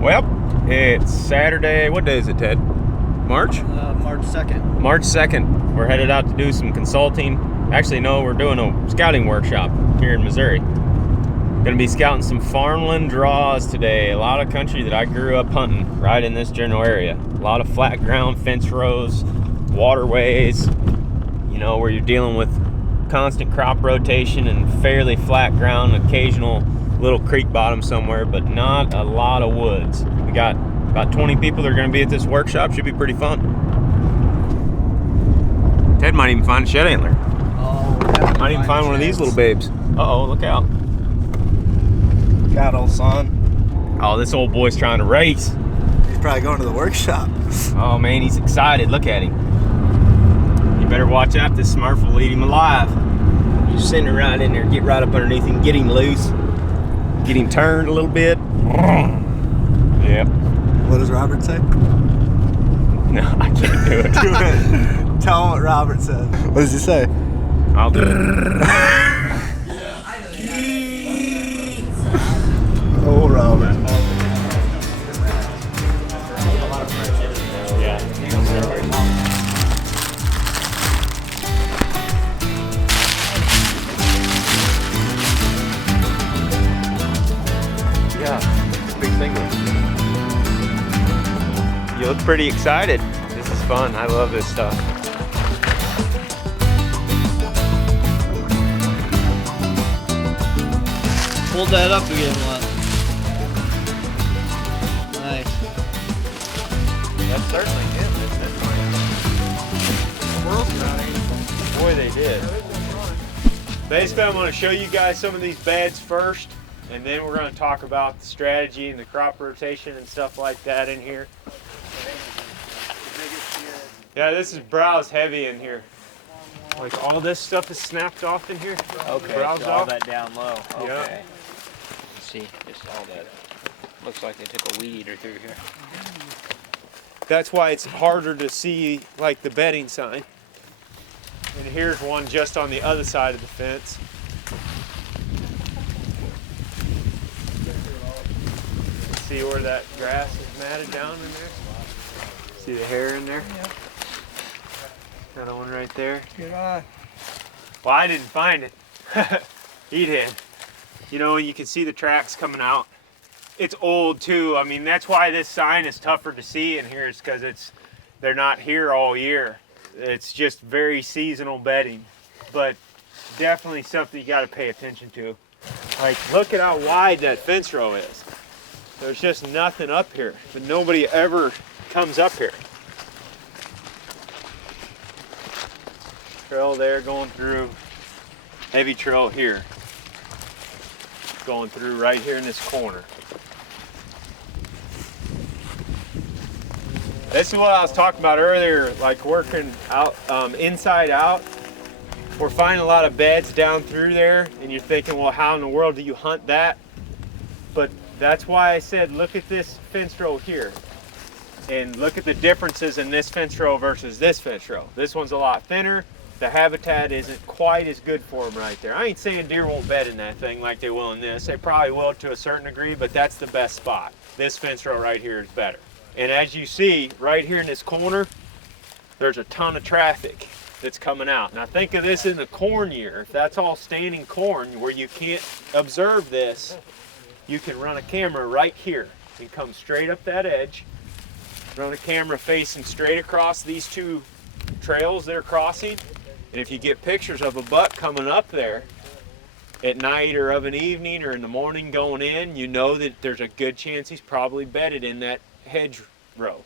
Well, it's Saturday. What day is it, Ted? March? March 2nd. March 2nd. We're headed out to do some consulting. Actually, no, we're doing a scouting workshop here in Missouri. Going to be scouting some farmland draws today. A lot of country that I grew up hunting right in this general area. A lot of flat ground, fence rows, waterways, you know, where you're dealing with constant crop rotation and fairly flat ground, occasional little creek bottom somewhere, but not a lot of woods. We got about 20 people that are going to be at this workshop. Should be pretty fun. Ted might even find a shed antler. Oh, Might even find one of these little babes. Uh-oh, look out. God, old son. Oh, this old boy's trying to race. He's probably going to the workshop. Oh man, he's excited. Look at him. You better watch out. This Smurf will eat him alive. Just send him right in there, get right up underneath him, get him loose, get him turned a little bit. Yep. What does Robert say? No, I can't do it. Do it. Tell him what Robert said. What does he say? I'll do it. Oh, Robert. Yeah, big single. You look pretty excited. This is fun. I love this stuff. Hold that up again, one. Nice. That's certainly him, isn't it? World County. Boy, they did. Basically, I'm going to show you guys some of these beds first, and then we're going to talk about the strategy and the crop rotation and stuff like that in here. Yeah, this is browse heavy in here. Like all this stuff is snapped off in here. Okay, Browse so all off. that down low. Okay. Yeah. See, just all that. Looks like they took a weed or through here. That's why it's harder to see like the bedding sign. And here's one just on the other side of the fence. See where that grass is matted down in there? See the hair in there? Yeah. Got one right there. Good eye. Well, I didn't find it. He did. You know, you can see the tracks coming out. It's old too. I mean, that's why this sign is tougher to see in here, is because they're not here all year. It's just very seasonal bedding, but definitely something you got to pay attention to. Like, look at how wide that fence row is. There's just nothing up here, but nobody ever comes up here. Trail there going through, heavy trail here. Going through right here in this corner. This is what I was talking about earlier, like working out, inside out. We're finding a lot of beds down through there, and you're thinking, well, how in the world do you hunt that? But that's why I said, look at this fence row here. And look at the differences in this fence row versus this fence row. This one's a lot thinner. The habitat isn't quite as good for them right there. I ain't saying deer won't bed in that thing like they will in this. They probably will to a certain degree, but that's the best spot. This fence row right here is better. And as you see, right here in this corner, there's a ton of traffic that's coming out. Now think of this in the corn year. If that's all standing corn where you can't observe this, you can run a camera right here and come straight up that edge, run a camera facing straight across these two trails they're crossing. And if you get pictures of a buck coming up there at night or of an evening or in the morning going in, you know that there's a good chance he's probably bedded in that hedge row.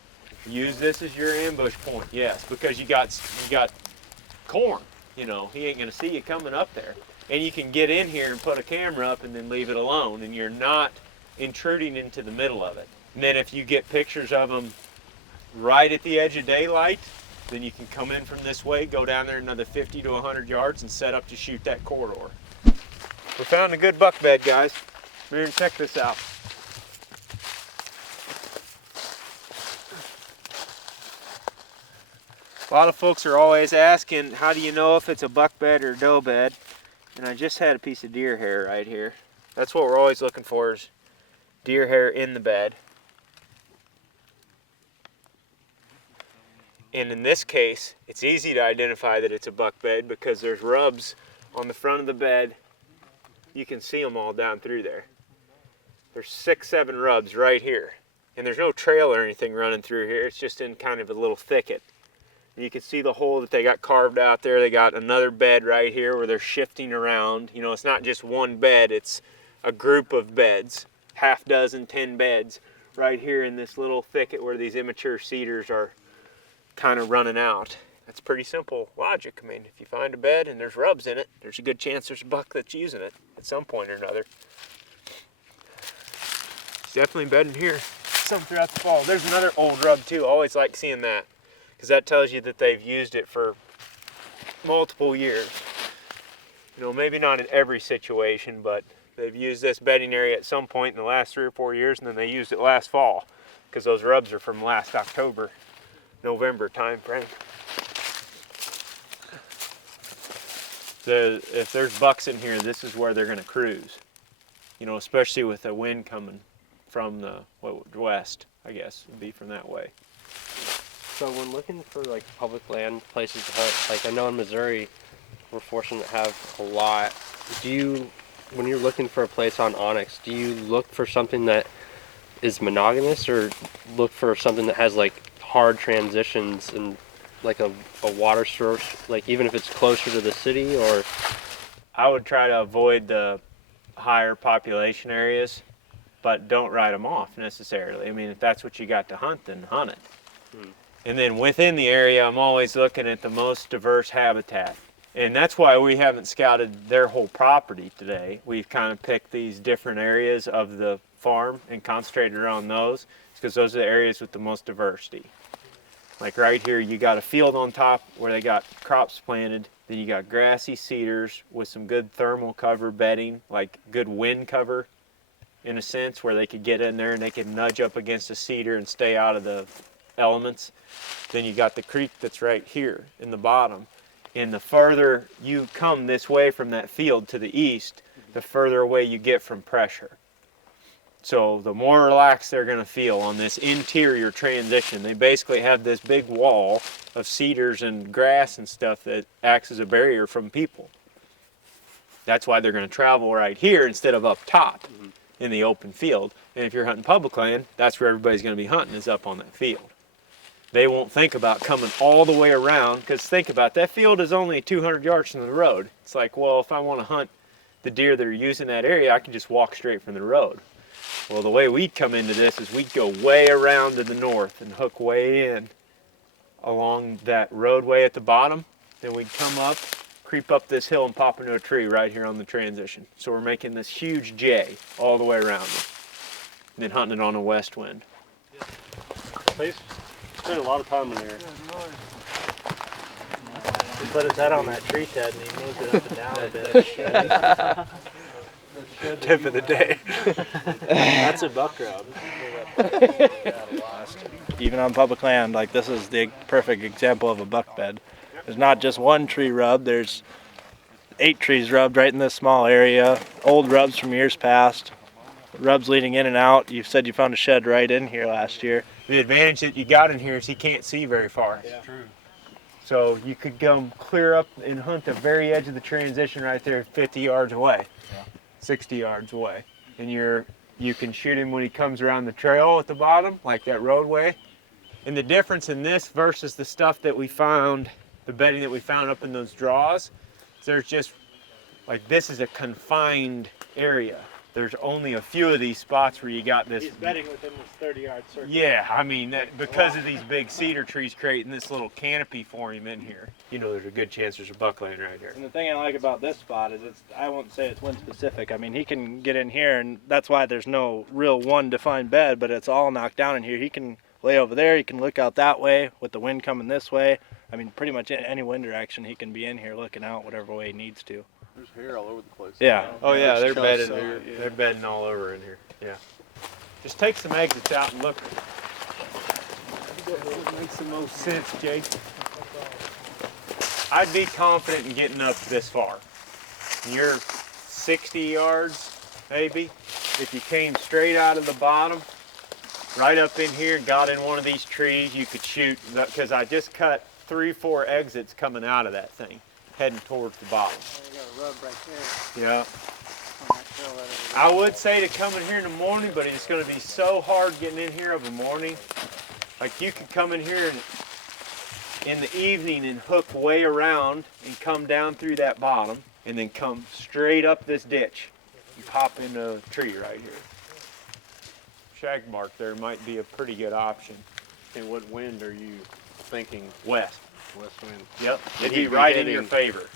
Use this as your ambush point, yes, because you got corn. You know, he ain't gonna see you coming up there. And you can get in here and put a camera up and then leave it alone, and you're not intruding into the middle of it. And then if you get pictures of them right at the edge of daylight, then you can come in from this way, go down there another 50 to 100 yards and set up to shoot that corridor. We found a good buck bed, guys. Come here and check this out. A lot of folks are always asking, how do you know if it's a buck bed or a doe bed? And I just had a piece of deer hair right here. That's what we're always looking for, is deer hair in the bed. And in this case, it's easy to identify that it's a buck bed because there's rubs on the front of the bed. You can see them all down through there. There's 6, 7 rubs right here. And there's no trail or anything running through here. It's just in kind of a little thicket. You can see the hole that they got carved out there. They got another bed right here where they're shifting around. You know, it's not just one bed, it's a group of beds, half dozen, 10 beds right here in this little thicket where these immature cedars are kind of running out. That's pretty simple logic. I mean, if you find a bed and there's rubs in it, there's a good chance there's a buck that's using it at some point or another. It's definitely bedding here. Some throughout the fall. There's another old rub too. I always like seeing that because that tells you that they've used it for multiple years. You know, maybe not in every situation, but they've used this bedding area at some point in the last 3 or 4 years, and then they used it last fall because those rubs are from last October, November time frame. If there's bucks in here, this is where they're going to cruise. You know, especially with the wind coming from the west, I guess, would be from that way. So when looking for like public land places to hunt, like I know in Missouri, we're fortunate to have a lot. When you're looking for a place on Onyx, do you look for something that is monogamous or look for something that has like hard transitions and like a water source, like even if it's closer to the city? Or I would try to avoid the higher population areas, but don't write them off necessarily. I mean, if that's what you got to hunt, then hunt it. And then within the area, I'm always looking at the most diverse habitat. And that's why we haven't scouted their whole property today. We've kind of picked these different areas of the farm and concentrated around those because those are the areas with the most diversity. Like right here, you got a field on top where they got crops planted. Then you got grassy cedars with some good thermal cover bedding, like good wind cover in a sense, where they could get in there and they could nudge up against a cedar and stay out of the elements. Then you got the creek that's right here in the bottom. And the further you come this way from that field to the east, the further away you get from pressure. So the more relaxed they're going to feel on this interior transition. They basically have this big wall of cedars and grass and stuff that acts as a barrier from people. That's why they're going to travel right here instead of up top in the open field. And if you're hunting public land, that's where everybody's going to be hunting, is up on that field. They won't think about coming all the way around, because think about it, that field is only 200 yards from the road. It's like, well, if I want to hunt the deer that are using that area, I can just walk straight from the road. Well, the way we'd come into this is we'd go way around to the north and hook way in along that roadway at the bottom. Then we'd come up, creep up this hill and pop into a tree right here on the transition. So we're making this huge J all the way around it. And then hunting it on a west wind. Please spend a lot of time in there. He put his head on that tree, Ted, and he moved it up and down a bit. Tip of the day. That's a buck rub. Even on public land, like this is the perfect example of a buck bed. There's not just one tree rubbed, there's 8 trees rubbed right in this small area. Old rubs from years past. Rubs leading in and out. You said you found a shed right in here last year. The advantage that you got in here is he can't see very far. Yeah. True. So you could go clear up and hunt the very edge of the transition right there 50 yards away, 60 yards away. And you can shoot him when he comes around the trail at the bottom, like that roadway. And the difference in this versus the stuff that we found, the bedding that we found up in those draws, is there's just, like this is a confined area. There's only a few of these spots where you got this. He's bedding within this 30-yard circle. Yeah, I mean, because of these big cedar trees creating this little canopy for him in here, you know, there's a good chance there's a buckland right here. And the thing I like about this spot is I won't say it's wind specific. I mean, he can get in here, and that's why there's no real one defined bed, but it's all knocked down in here. He can lay over there, he can look out that way with the wind coming this way. I mean, pretty much any wind direction, he can be in here looking out whatever way he needs to. There's hair all over the place. Yeah. Oh yeah, they're There's bedding. chunks They're bedding all over in here. Yeah. Just take some exits out and look. That makes the most sense, Jake. I'd be confident in getting up this far. You're 60 yards, maybe. If you came straight out of the bottom right up in here, got in one of these trees, you could shoot, because I just cut 3-4 exits coming out of that thing, heading towards the bottom. You got a rub right there Yeah. on that trail right over there. I would say to come in here in the morning, but it's going to be so hard getting in here of a morning. Like you could come in here in the evening and hook way around and come down through that bottom and then come straight up this ditch and pop into a tree right here. Shag mark there might be a pretty good option. And what wind are you thinking? West. West wind. Yep. It'd He'd be be right in your heading- favor.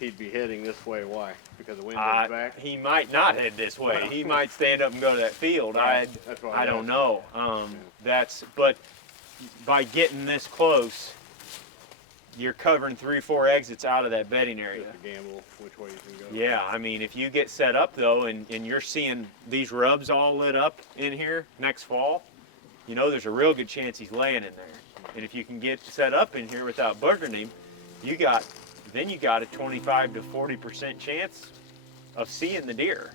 He'd be heading this way. Why? Because the wind goes back? He might not head this way. He might stand up and go to that field. Right. That's what I don't asked. know. But by getting this close, you're covering 3-4 exits out of that bedding area. Just a gamble which way you can go. Yeah, I mean, if you get set up though, and you're seeing these rubs all lit up in here next fall, you know there's a real good chance he's laying in there. And if you can get set up in here without buggering him, then you got a 25 to 40% chance of seeing the deer.